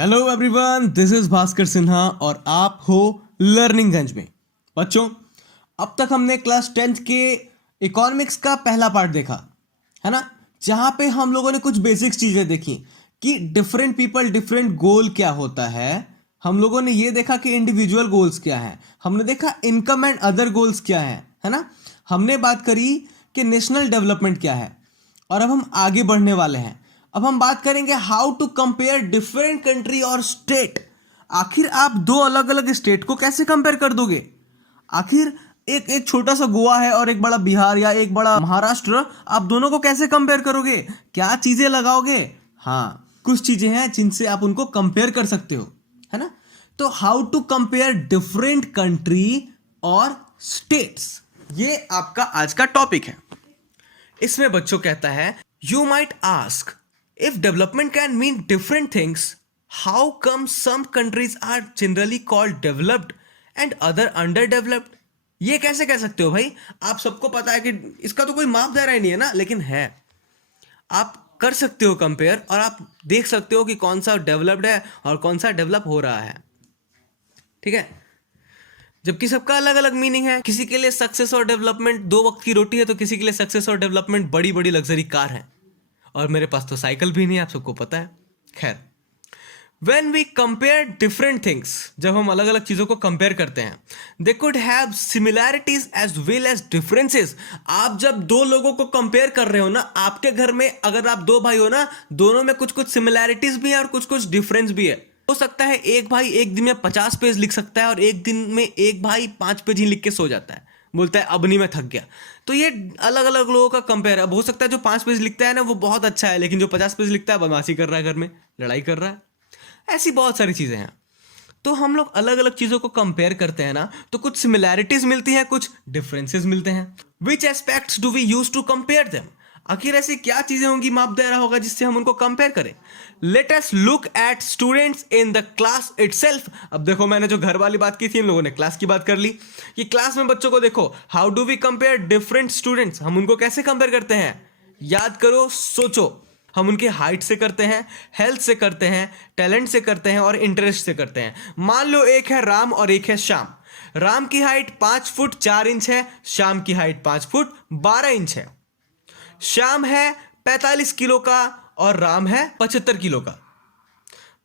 Hello everyone, this is Bhaskar Sinha और आप हो लर्निंग गंज में। बच्चों, अब तक हमने क्लास 10th के इकोनॉमिक्स का पहला पार्ट देखा है ना, जहां पे हम लोगों ने कुछ बेसिक्स चीजें देखी कि डिफरेंट पीपल डिफरेंट गोल क्या होता है। हम लोगों ने ये देखा कि इंडिविजुअल गोल्स क्या है, हमने देखा इनकम एंड अदर गोल्स क्या है ना। हमने बात करी कि नेशनल डेवलपमेंट क्या है और अब हम आगे बढ़ने वाले हैं। अब हम बात करेंगे how to compare different country और स्टेट। आखिर आप दो अलग अलग स्टेट को कैसे कंपेयर कर दोगे? आखिर एक एक छोटा सा गोवा है और एक बड़ा बिहार या एक बड़ा महाराष्ट्र, आप दोनों को कैसे कंपेयर करोगे? क्या चीजें लगाओगे? हाँ, कुछ चीजें हैं जिनसे आप उनको कंपेयर कर सकते हो, है ना। तो how to compare different country और स्टेट्स, ये आपका आज का टॉपिक है। इसमें बच्चों कहता है, you might ask if development can mean different things, how come some countries are generally called developed and other underdeveloped. ये कैसे कह सकते हो भाई? आप सबको पता है कि इसका तो कोई माप दे रहा ही नहीं है ना, लेकिन है। आप कर सकते हो कंपेयर और आप देख सकते हो कि कौन सा डेवलप्ड है और कौन सा डेवलप हो रहा है, ठीक है। जबकि सबका अलग अलग मीनिंग है। किसी के लिए सक्सेस और डेवलपमेंट दो वक्त की रोटी है, तो किसी के लिए सक्सेस और डेवलपमेंट बड़ी बड़ी लग्जरी कार है। और मेरे पास तो साइकिल भी नहीं है, आप सबको पता है। खैर, when we compare different things, जब हम अलग अलग चीजों को कंपेयर करते हैं, they could have similarities as well as differences. आप जब दो लोगों को कंपेयर कर रहे हो ना, आपके घर में अगर आप दो भाई हो ना, दोनों में कुछ कुछ सिमिलैरिटीज भी है और कुछ कुछ डिफरेंस भी है। हो सकता है एक भाई एक दिन में 50 पेज लिख सकता है और एक दिन में एक भाई 5 पेज ही लिख के सो जाता है, बोलता है अब नहीं मैं थक गया। तो ये अलग अलग लोगों का कंपेयर है। अब हो सकता है जो 5 पेज लिखता है ना वो बहुत अच्छा है, लेकिन जो 50 पेज लिखता है बदमाशी कर रहा है, घर में लड़ाई कर रहा है। ऐसी बहुत सारी चीजें हैं। तो हम लोग अलग अलग चीजों को कंपेयर करते हैं ना, तो कुछ सिमिलैरिटीज मिलती हैं, कुछ डिफरेंसेस मिलते हैं। Which aspects do we use to compare them? आखिर ऐसी क्या चीजें होंगी, माप दे रहा होगा जिससे हम उनको कंपेयर करें। Let us look at students in the class itself. अब देखो, मैंने जो घर वाली बात की थी, इन लोगों ने क्लास की बात कर ली कि क्लास में बच्चों को देखो, how do we compare different students, हम उनको कैसे कंपेयर करते हैं। याद करो, सोचो। हम उनके हाइट से करते हैं, हेल्थ से करते हैं, टैलेंट से करते हैं और इंटरेस्ट से करते हैं। मान लो एक है राम और एक है श्याम। राम की हाइट 5 फुट 4 इंच है, श्याम की हाइट 5 फुट 12 इंच है। श्याम है 45 किलो का और राम है 75 किलो का।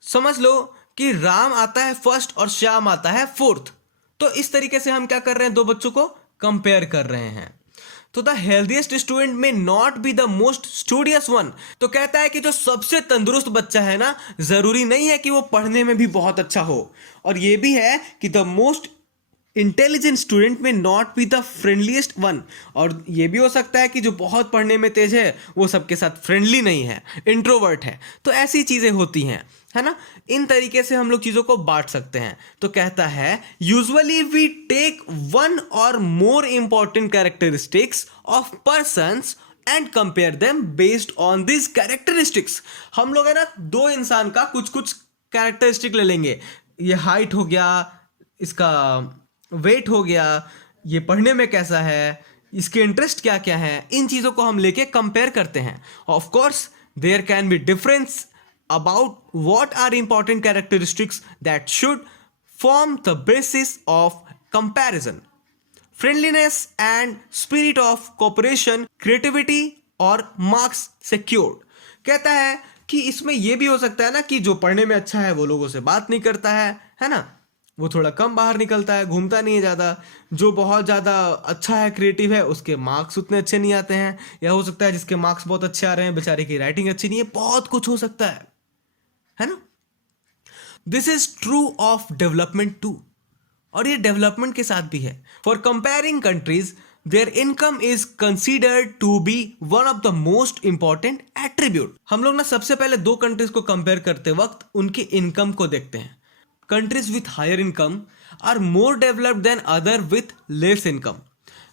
समझ लो कि राम आता है फर्स्ट और श्याम आता है फोर्थ। तो इस तरीके से हम क्या कर रहे हैं, दो बच्चों को कंपेयर कर रहे हैं। तो द हेल्दीएस्ट स्टूडेंट में not be the most studious one. तो कहता है कि जो सबसे तंदुरुस्त बच्चा है ना, जरूरी नहीं है कि वो पढ़ने में भी बहुत अच्छा हो। और ये भी है कि द मोस्ट इंटेलिजेंट स्टूडेंट में नॉट बी द फ्रेंडलीस्ट वन। और ये भी हो सकता है कि जो बहुत पढ़ने में तेज है वो सबके साथ फ्रेंडली नहीं है, इंट्रोवर्ट है। तो ऐसी चीजें होती हैं, है ना। इन तरीके से हम लोग चीजों को बांट सकते हैं। तो कहता है, यूजुअली वी टेक वन और more important characteristics of persons and compare them based on this characteristics. हम लोग है ना, दो इंसान का कुछ कुछ कैरेक्टरिस्टिक ले लेंगे। ये हाइट हो गया, इसका वेट हो गया, ये पढ़ने में कैसा है, इसके इंटरेस्ट क्या क्या है, इन चीजों को हम लेके कंपेयर करते हैं। Of course there can be difference about what are important characteristics that should form the basis of comparison. Friendliness and spirit of cooperation, creativity और marks secured। कहता है कि इसमें यह भी हो सकता है ना कि जो पढ़ने में अच्छा है वो लोगों से बात नहीं करता है ना, वो थोड़ा कम बाहर निकलता है, घूमता नहीं है ज़्यादा। जो बहुत ज़्यादा अच्छा है, क्रिएटिव है, उसके मार्क्स उतने अच्छे नहीं आते हैं। या हो सकता है जिसके मार्क्स बहुत अच्छे आ रहे हैं, बेचारे की राइटिंग अच्छी नहीं है। बहुत कुछ हो सकता है ना। This is true of development too. और ये डेवलपमेंट के साथ भी है। For comparing countries, their income is considered to be one of the most important attribute. हम लोग ना सबसे पहले दो कंट्रीज को कंपेयर करते वक्त उनकी इनकम को देखते हैं। Countries with higher income are more developed than other with less income.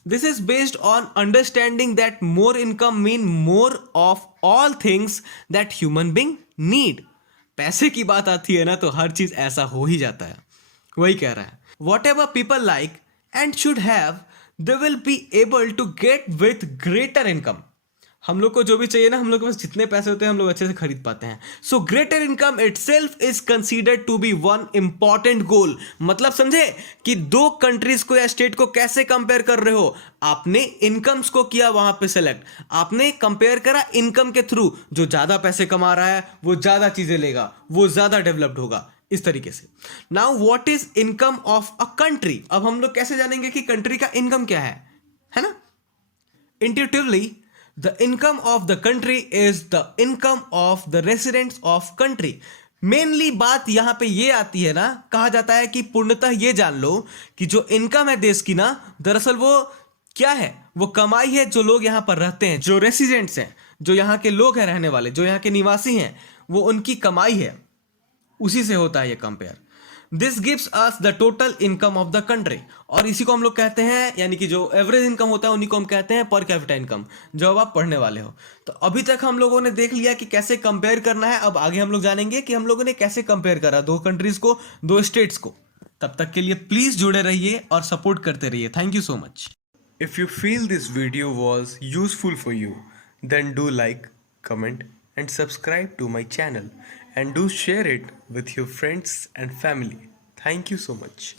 This is based on understanding that more income mean more of all things that human being need। पैसे की बात आती है ना, तो हर चीज ऐसा हो ही जाता है। वही कह रहा है, whatever people like and should have, they will be able to get with greater income। हम लोग को जो भी चाहिए ना, हम लोग के पास जितने पैसे होते हैं हम लोग अच्छे से खरीद पाते हैं. So greater income itself is considered to be one important goal. मतलब समझे कि दो कंट्रीज को या स्टेट को कैसे कंपेयर कर रहे हो. आपने इनकम्स को किया वहां पे सेलेक्ट, आपने कंपेयर करा इनकम के थ्रू. जो ज्यादा पैसे कमा रहा है वो ज्यादा चीजें लेगा, वो ज्यादा डेवलप्ड होगा, इस तरीके से. Now what is income of a country. अब हम लोग कैसे जानेंगे कि कंट्री का इनकम क्या है ना. Intuitively, the income of the country is the income of the residents of country. Mainly बात यहां पे ये आती है ना, कहा जाता है कि पूर्णतः ये जान लो कि जो इनकम है देश की ना, दरअसल वो क्या है, वो कमाई है जो लोग यहां पर रहते हैं, जो रेसिडेंट्स हैं, जो यहां के लोग हैं रहने वाले, जो यहां के निवासी हैं, वो उनकी कमाई है, उसी से होता है ये compare. This gives us the total income of the country. और इसी को हम लोग कहते हैं, यानी कि जो एवरेज इनकम होता है उन्हीं को हम कहते हैं पर कैपिटा इनकम, जो आप पढ़ने वाले हो. तो अभी तक हम लोगों ने देख लिया कि कैसे कंपेयर करना है. अब आगे हम लोग जानेंगे कि हम लोगों ने कैसे कंपेयर करा दो कंट्रीज को, दो स्टेट्स को. तब तक के लिए प्लीज जुड़े रहिए और सपोर्ट करते रहिए. Thank you so much. If you feel this video was useful for you, then do like, comment, and subscribe to my channel, and do share it with your friends and family. Thank you so much.